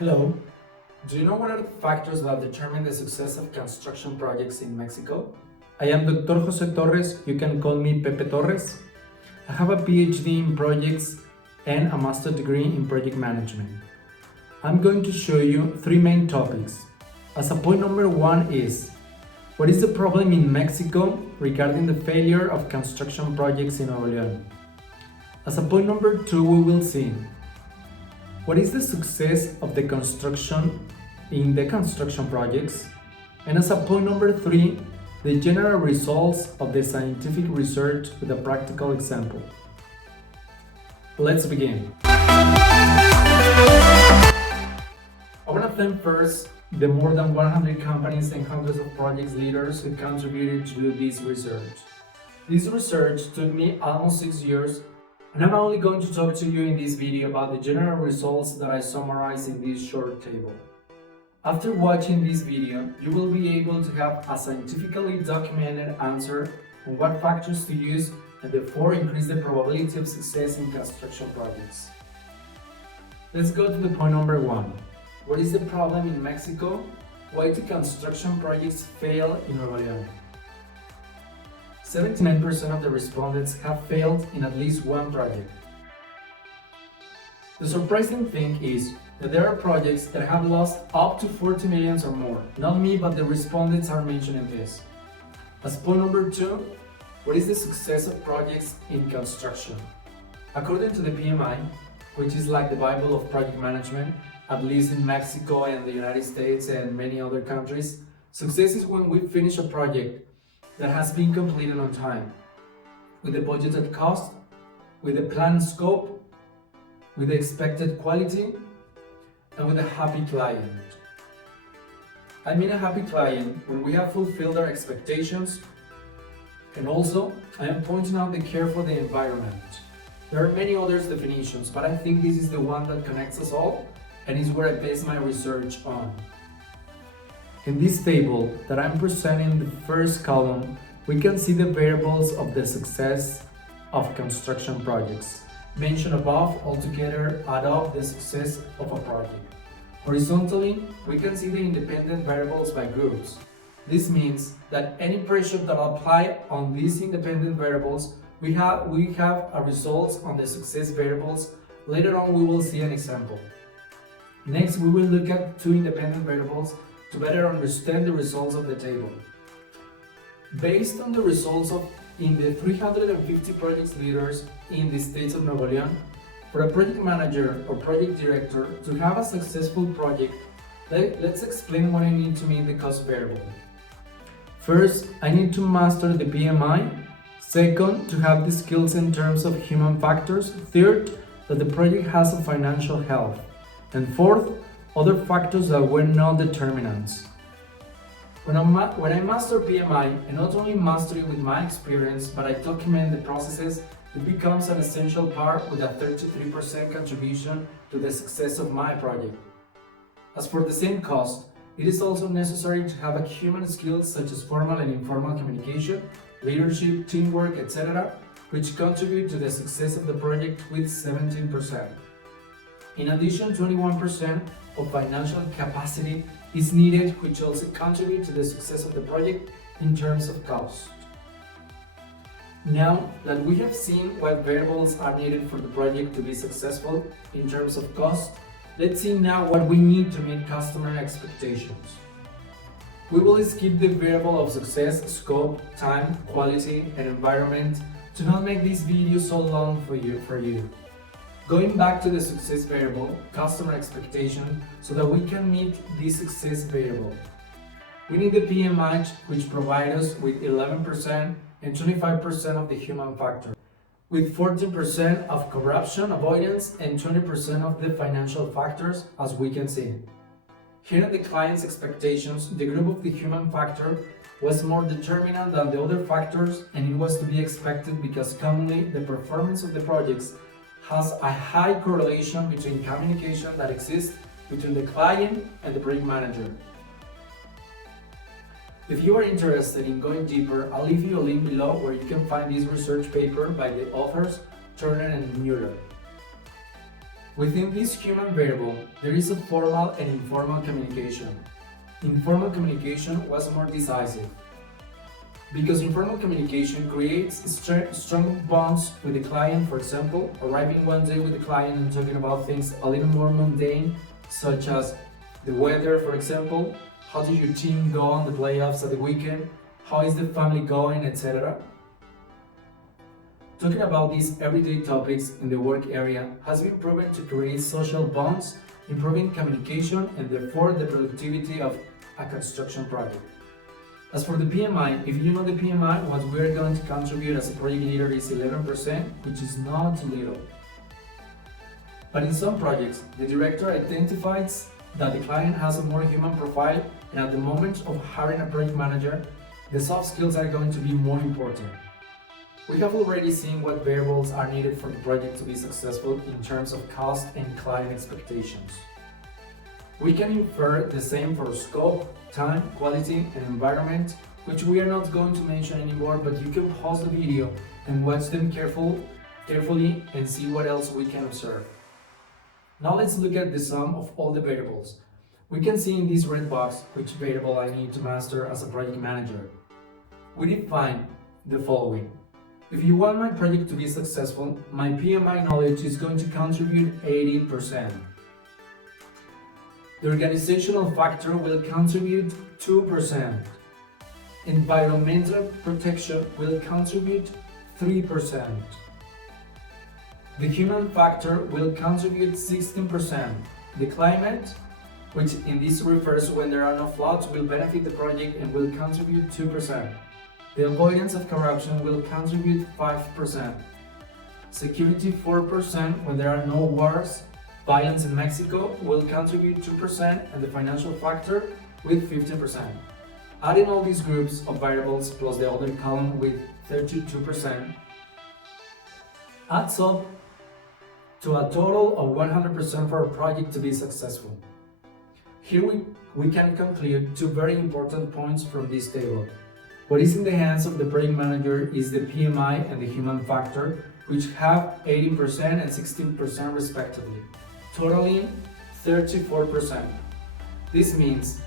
Hello. Do you know what are the factors that determine the success of construction projects in Mexico? I am Dr. Jose Torres, you can call me Pepe Torres. I have a PhD in projects and a master's degree in project management. I'm going to show you three main topics. As a point number one is, what is the problem in Mexico regarding the failure of construction projects in Nuevo León? As a point number two, we will see, what is the success of the construction in the construction projects? And as a point number three, the general results of the scientific research with a practical example. Let's begin. I want to thank first the more than 100 companies and hundreds of project leaders who contributed to do this research. This research took me almost 6 years, and I'm only going to talk to you in this video about the general results that I summarize in this short table. After watching this video, you will be able to have a scientifically documented answer on what factors to use and therefore increase the probability of success in construction projects. Let's go to the point number one. What is the problem in Mexico? Why do construction projects fail in Nuevo León? 79% of the respondents have failed in at least one project. The surprising thing is that there are projects that have lost up to 40 million or more. Not me, but the respondents are mentioning this. As point number two, what is the success of projects in construction? According to the PMI, which is like the Bible of project management, at least in Mexico and the United States and many other countries, success is when we finish a project that has been completed on time, with the budgeted cost, with the planned scope, with the expected quality, and with a happy client. I mean a happy client when we have fulfilled our expectations, and also I am pointing out the care for the environment. There are many other definitions, but I think this is the one that connects us all and is where I base my research on. In this table that I'm presenting in the first column, we can see the variables of the success of construction projects. Mentioned above altogether add up the success of a project. Horizontally, we can see the independent variables by groups. This means that any pressure that apply on these independent variables, we have a result on the success variables. Later on we will see an example. Next, we will look at two independent variables to better understand the results of the table. Based on the results in the 350 project leaders in the states of Nuevo León, for a project manager or project director to have a successful project, let's explain what I need to meet the cost variable. First, I need to master the PMI. Second, to have the skills in terms of human factors. Third, that the project has a financial health. And fourth, other factors that were not determinants. When I master PMI, and not only master it with my experience, but I document the processes, it becomes an essential part with a 33% contribution to the success of my project. As for the same cost, it is also necessary to have a human skills such as formal and informal communication, leadership, teamwork, etc., which contribute to the success of the project with 17%. In addition, 21% of financial capacity is needed, which also contributes to the success of the project in terms of cost. Now that we have seen what variables are needed for the project to be successful in terms of cost, let's see now what we need to meet customer expectations. We will skip the variable of success, scope, time, quality, and environment to not make this video so long for you. Going back to the success variable, customer expectation, so that we can meet this success variable. We need the PMI, which provides us with 11% and 25% of the human factor, with 14% of corruption avoidance and 20% of the financial factors, as we can see. Here at the client's expectations, the group of the human factor was more determinant than the other factors, and it was to be expected because commonly the performance of the projects has a high correlation between communication that exists between the client and the project manager. If you are interested in going deeper, I'll leave you a link below where you can find this research paper by the authors Turner and Mueller. Within this human variable, there is a formal and informal communication. Informal communication was more decisive, because informal communication creates strong bonds with the client. For example, arriving one day with the client and talking about things a little more mundane, such as the weather, for example, how did your team go on the playoffs at the weekend, how is the family going, etc. Talking about these everyday topics in the work area has been proven to create social bonds, improving communication and therefore the productivity of a construction project. As for the PMI, if you know the PMI, what we are going to contribute as a project leader is 11%, which is not too little. But in some projects, the director identifies that the client has a more human profile, and at the moment of hiring a project manager, the soft skills are going to be more important. We have already seen what variables are needed for the project to be successful in terms of cost and client expectations. We can infer the same for scope, time, quality, and environment, which we are not going to mention anymore, but you can pause the video and watch them carefully and see what else we can observe. Now let's look at the sum of all the variables. We can see in this red box which variable I need to master as a project manager. We define the following. If you want my project to be successful, my PMI knowledge is going to contribute 18%. The organizational factor will contribute 2%. Environmental protection will contribute 3%. The human factor will contribute 16%. The climate, which in this refers when there are no floods, will benefit the project and will contribute 2%. The avoidance of corruption will contribute 5%. Security 4% when there are no wars. Violence in Mexico will contribute 2%, and the financial factor with 15%. Adding all these groups of variables plus the other column with 32% adds up to a total of 100% for a project to be successful. Here we can conclude two very important points from this table. What is in the hands of the project manager is the PMI and the human factor, which have 18% and 16% respectively, totaling 34%. This means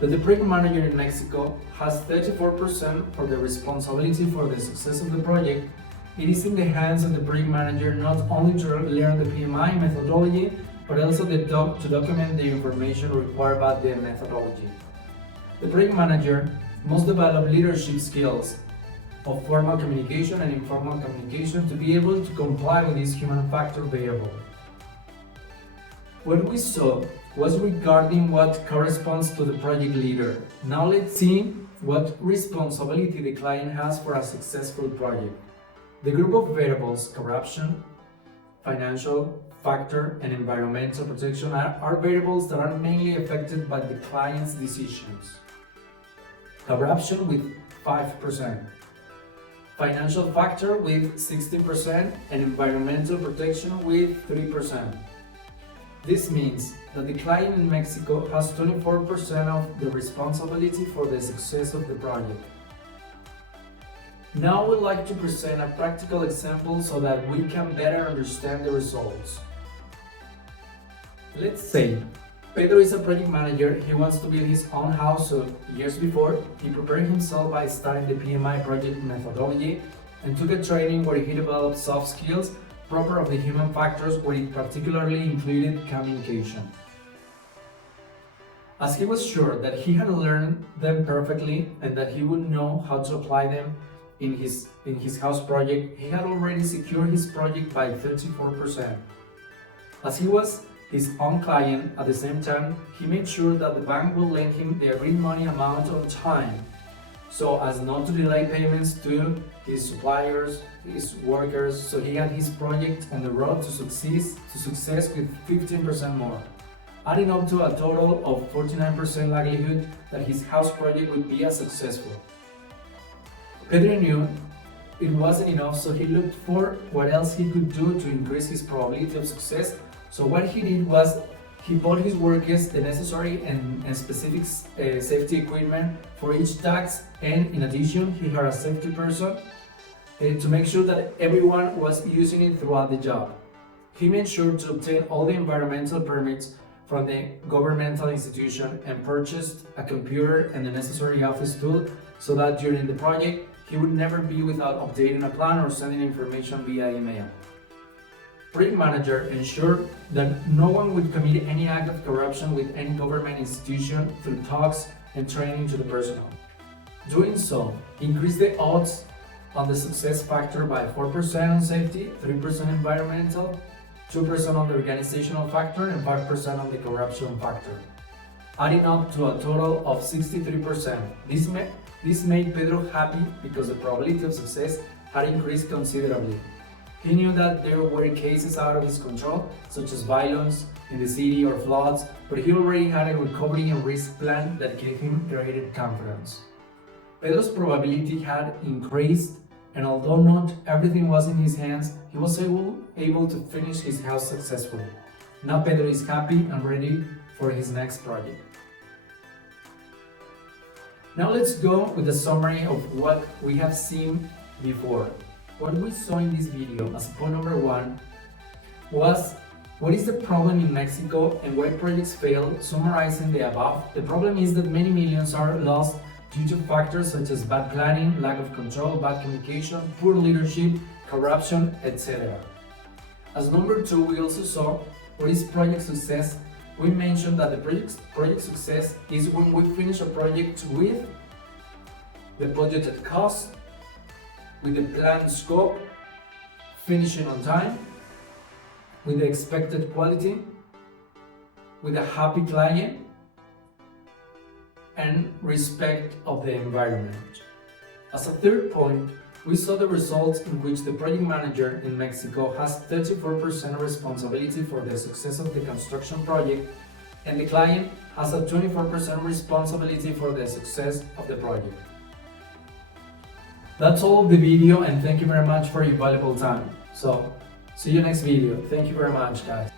that the project manager in Mexico has 34% for the responsibility for the success of the project. It is in the hands of the project manager not only to learn the PMI methodology, but also to document the information required by the methodology. The project manager must develop leadership skills of formal communication and informal communication to be able to comply with this human factor variable. What we saw was regarding what corresponds to the project leader. Now let's see what responsibility the client has for a successful project. The group of variables, corruption, financial factor, and environmental protection are variables that are mainly affected by the client's decisions. Corruption with 5%, financial factor with 16%, and environmental protection with 3%. This means that the client in Mexico has 24% of the responsibility for the success of the project. Now we'd like to present a practical example so that we can better understand the results. Let's say Pedro is a project manager. He wants to build his own house, so years before, he prepared himself by studying the PMI project methodology and took a training where he developed soft skills proper of the human factors, where it particularly included communication. As he was sure that he had learned them perfectly and that he would know how to apply them in his house project, he had already secured his project by 34%. As he was his own client, at the same time, he made sure that the bank will lend him the agreed money amount on time, so as not to delay payments to his suppliers, his workers, so he had his project on the road to success with 15% more, adding up to a total of 49% likelihood that his house project would be as successful. Pedro knew it wasn't enough, so he looked for what else he could do to increase his probability of success. So what he did was he bought his workers the necessary and specific safety equipment for each task, and in addition he had a safety person to make sure that everyone was using it throughout the job. He made sure to obtain all the environmental permits from the governmental institution and purchased a computer and the necessary office tool so that during the project he would never be without updating a plan or sending information via email. Project manager ensured that no one would commit any act of corruption with any government institution through talks and training to the personnel. Doing so increased the odds on the success factor by 4% on safety, 3% environmental, 2% on the organizational factor, and 5% on the corruption factor, adding up to a total of 63%. This made Pedro happy because the probability of success had increased considerably. He knew that there were cases out of his control, such as violence in the city or floods, but he already had a recovery and risk plan that gave him greater confidence. Pedro's probability had increased, and although not everything was in his hands, he was able to finish his house successfully. Now Pedro is happy and ready for his next project. Now let's go with a summary of what we have seen before. What we saw in this video as point number 1 was what is the problem in Mexico and why projects fail. Summarizing the above, the problem is that many millions are lost due to factors such as bad planning, lack of control, bad communication, poor leadership, corruption, etc. As number 2, we also saw what is project success. We mentioned that the project success is when we finish a project with the budgeted cost, with the planned scope, finishing on time, with the expected quality, with a happy client, and respect of the environment. As a third point, we saw the results in which the project manager in Mexico has 34% responsibility for the success of the construction project, and the client has a 24% responsibility for the success of the project. That's all of the video, and thank you very much for your valuable time. So, see you next video. Thank you very much, guys.